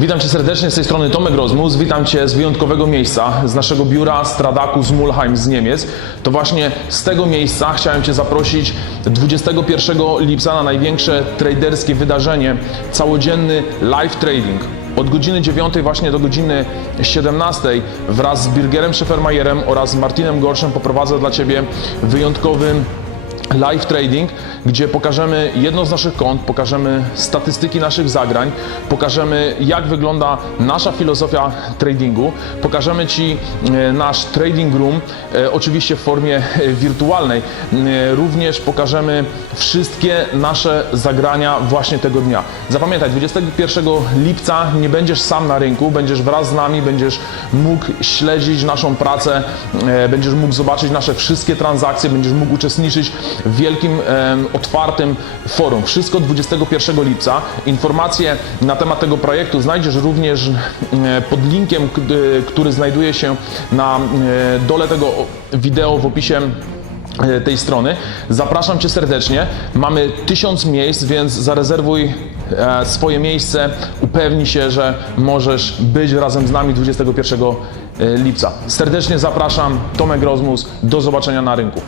Witam Cię serdecznie z tej strony Tomek Rozmus. Witam Cię z wyjątkowego miejsca, z naszego biura Stradaku z Mulheim z Niemiec. To właśnie z tego miejsca chciałem Cię zaprosić 21 lipca na największe traderskie wydarzenie, całodzienny live trading. Od godziny 9 właśnie do godziny 17 wraz z Birgerem Scheffermayerem oraz Martinem Gorszem poprowadzę dla Ciebie wyjątkowy live trading, gdzie pokażemy jedno z naszych kont, pokażemy statystyki naszych zagrań, pokażemy jak wygląda nasza filozofia tradingu, pokażemy Ci e, nasz trading room, e, oczywiście w formie e, wirtualnej. Również pokażemy wszystkie nasze zagrania właśnie tego dnia. Zapamiętaj, 21 lipca nie będziesz sam na rynku, będziesz wraz z nami, będziesz mógł śledzić naszą pracę, będziesz mógł zobaczyć nasze wszystkie transakcje, będziesz mógł uczestniczyć w wielkim, otwartym forum. Wszystko 21 lipca. Informacje na temat tego projektu znajdziesz również e, pod linkiem, e, który znajduje się na e, dole tego wideo w opisie e, tej strony. Zapraszam Cię serdecznie. Mamy tysiąc miejsc, więc zarezerwuj e, swoje miejsce. Upewnij się, że możesz być razem z nami 21 lipca. Serdecznie zapraszam. Tomek Rozmus. Do zobaczenia na rynku.